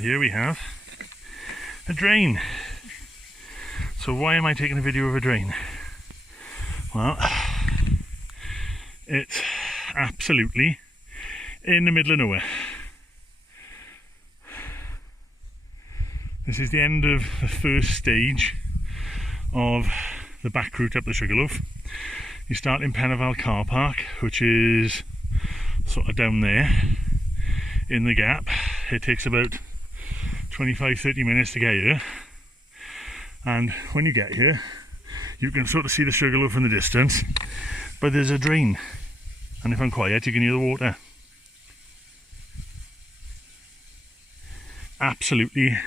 And here we have a drain. So why am I taking a video of a drain? Well, it's absolutely in the middle of nowhere. This is the end of the first stage of the back route up the Sugar Loaf. You start in Pennyval car park, which is sort of down there in the gap. It takes about 25-30 minutes to get here, and when you get here you can sort of see the Sugar Loaf in the distance, but there's a drain, and if I'm quiet you can hear the water. Absolutely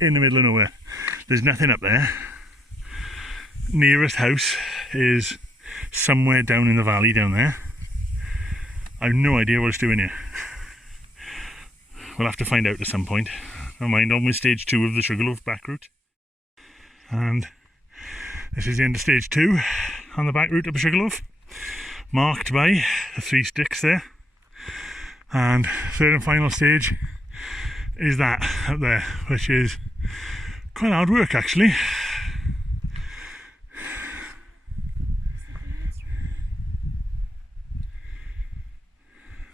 in the middle of nowhere. There's nothing up there. Nearest house is somewhere down in the valley down there. I have no idea what it's doing here. We'll have to find out at some point. Never mind, on with stage 2 of the Sugar Loaf back route. And this is the end of stage 2 on the back route of the Sugar Loaf, marked by the 3 sticks there. And third and final stage is that up there, which is quite hard work actually.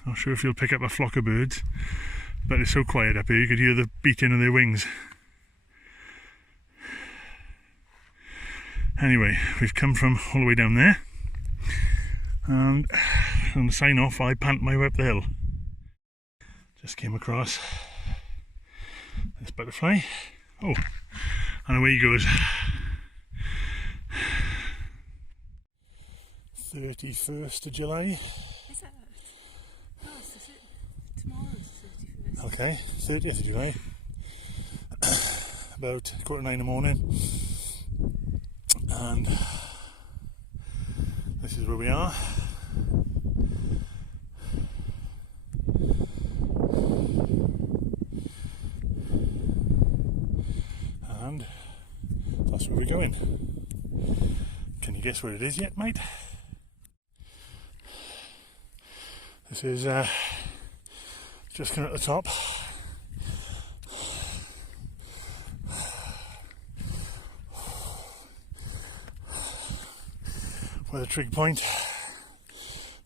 Not sure if you'll pick up a flock of birds, but it's so quiet up here you could hear the beating of their wings. Anyway, we've come from all the way down there, and on the sign off I pant my way up the hill. Just came across this butterfly. Oh, and away he goes. 31st of July. Is that? Oh, is it? Tomorrow's 31st. Okay, 30th of July. About 9:15 in the morning. And this is where we are. And that's where we're going. Can you guess where it is yet, mate? This is just coming at the top. With a trig point,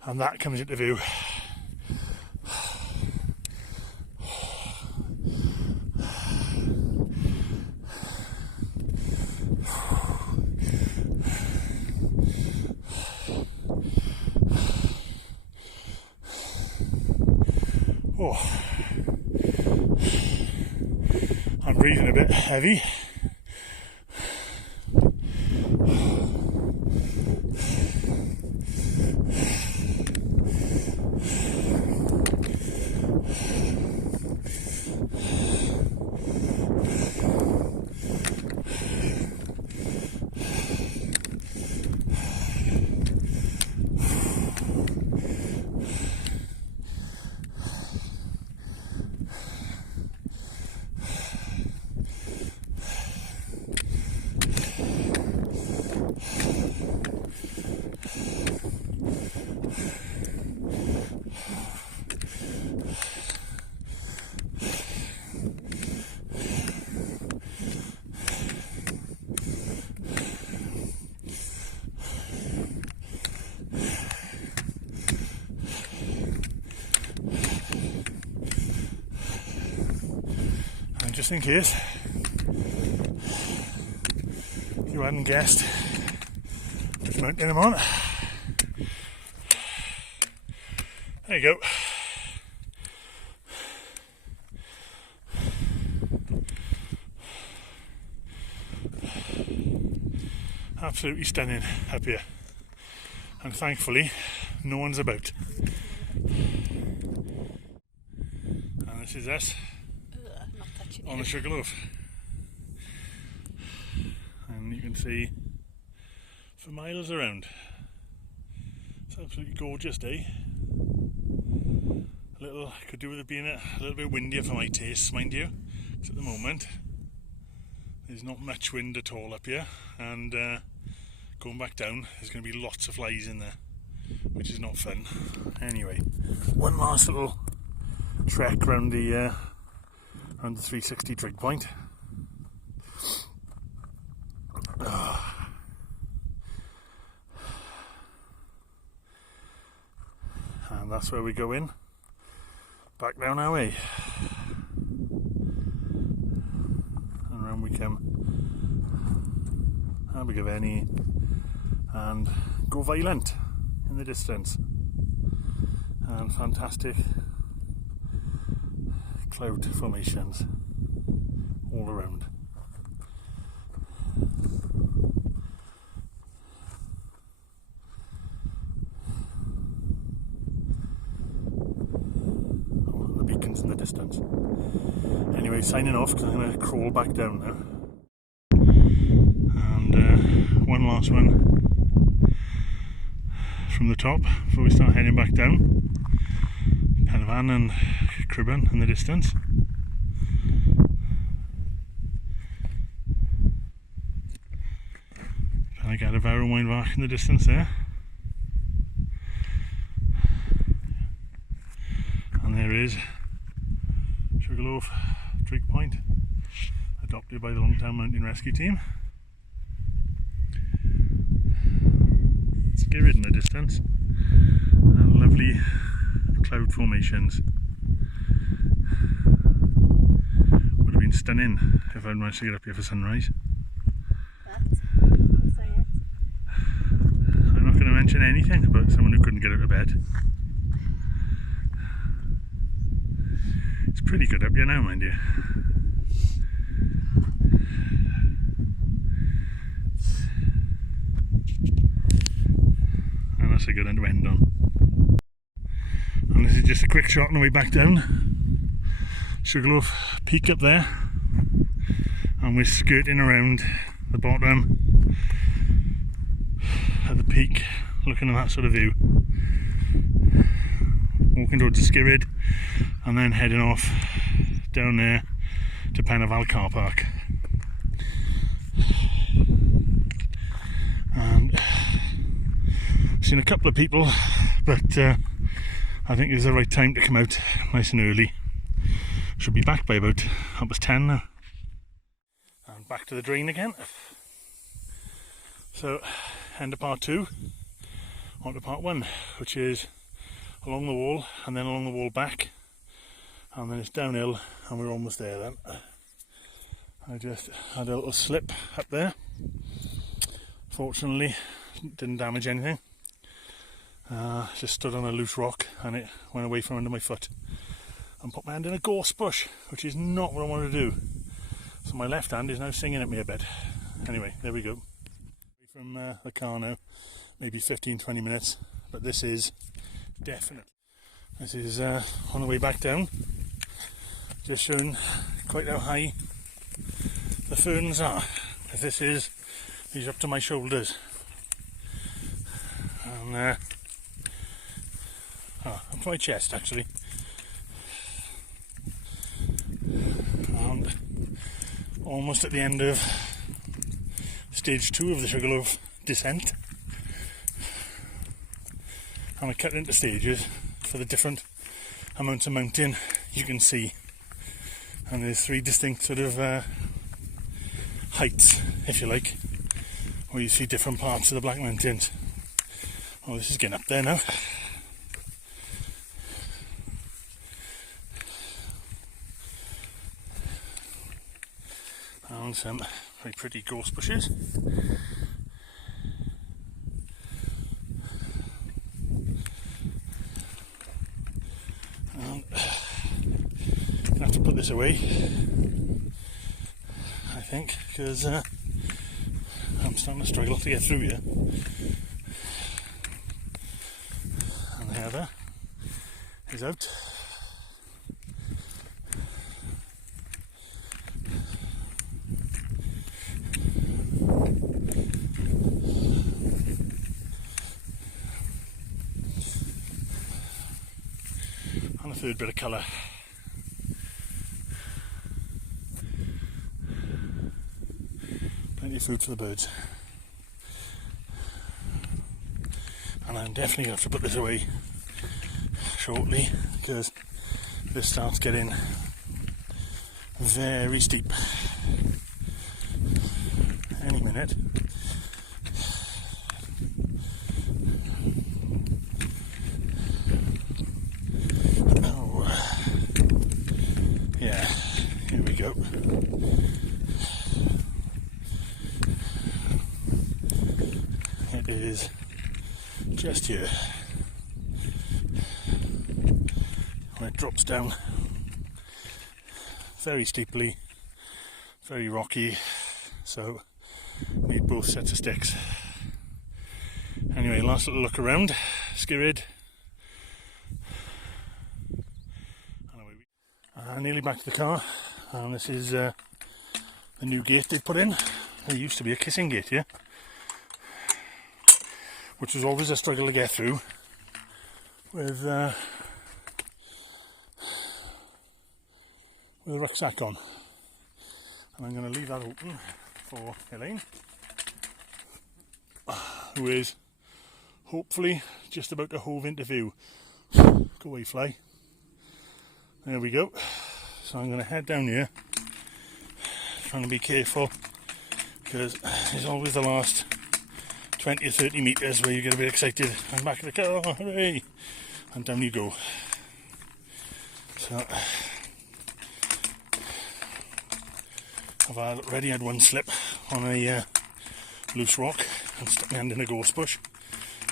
and that comes into view. Oh, I'm breathing a bit heavy. Just in case you hadn't guessed which mountain I'm on. There you go. Absolutely stunning up here, and thankfully no one's about. And this is us on the Sugar Loaf, and you can see for miles around. It's absolutely gorgeous day. Could do with it being a little bit windier for my tastes, mind you, because at the moment there's not much wind at all up here, and going back down there's going to be lots of flies in there, which is not fun. Anyway, one last little trek around the around the 360 trig point. And that's where we go in, back down our way, and around we come. Abergavenny and Go Violent in the distance, and fantastic cloud formations all around. Oh, the beacons in the distance. Anyway, signing off because I'm going to crawl back down now. And one last one from the top before we start heading back down. Penvan and Cribben in the distance. I got a Varrow Mark in the distance there. And there is Sugar Loaf trig point, adopted by the Longtown Mountain Rescue Team. Skirrid in the distance, and lovely cloud formations. Would have been stunning if I'd managed to get up here for sunrise. I'm not going to mention anything about someone who couldn't get out of bed. It's pretty good up here now, mind you. And that's a good one to end on. And this is just a quick shot on the way back down. Sugarloaf Peak up there. And we're skirting around the bottom of the peak, looking at that sort of view. Walking towards the Skirrid and then heading off down there to Pennaval car park. And I've seen a couple of people, but I think it's the right time to come out nice and early. Should be back by about 10 now. And back to the drain again. So, end of part 2, on to part 1, which is along the wall and then along the wall back, and then it's downhill and we're almost there then. I just had a little slip up there. Fortunately didn't damage anything. Just stood on a loose rock and it went away from under my foot and put my hand in a gorse bush, which is not what I want to do. So my left hand is now singing at me a bit. Anyway, there we go. From the car now, maybe 15-20 minutes, but this is definite. This is on the way back down, just showing quite how high the ferns are. These are up to my shoulders, and up to my chest actually. And almost at the end of stage 2 of the Sugarloaf descent, and I cut into stages for the different amounts of mountain you can see, and there's 3 distinct sort of heights, if you like, where you see different parts of the Black Mountains. Oh, this is getting up there now. And some very pretty gorse bushes. And I'm gonna have to put this away, I think, because I'm starting to struggle to get through here. And the other is out. And a third bit of colour. Plenty of food for the birds. And I'm definitely going to have to put this away shortly, because this starts getting Very steep. Any minute. Oh, yeah, here we go. It is just here where it drops down very steeply, very rocky, so need both sets of sticks. Anyway, last little look around, skirrid. Nearly back to the car, and this is the new gate they put in. There used to be a kissing gate here, which was always a struggle to get through with a rucksack on. And I'm going to leave that open for Elaine, who is hopefully just about to hove into view. Go away, fly. There we go. So I'm going to head down here, trying to be careful, because it's always the last 20 or 30 metres where you get a bit excited. I'm back in the car, hooray! And down you go. So I've already had one slip on a loose rock and stuck my hand in a gorse bush,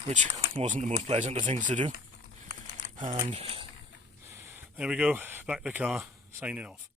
which wasn't the most pleasant of things to do. And there we go, back to the car, signing off.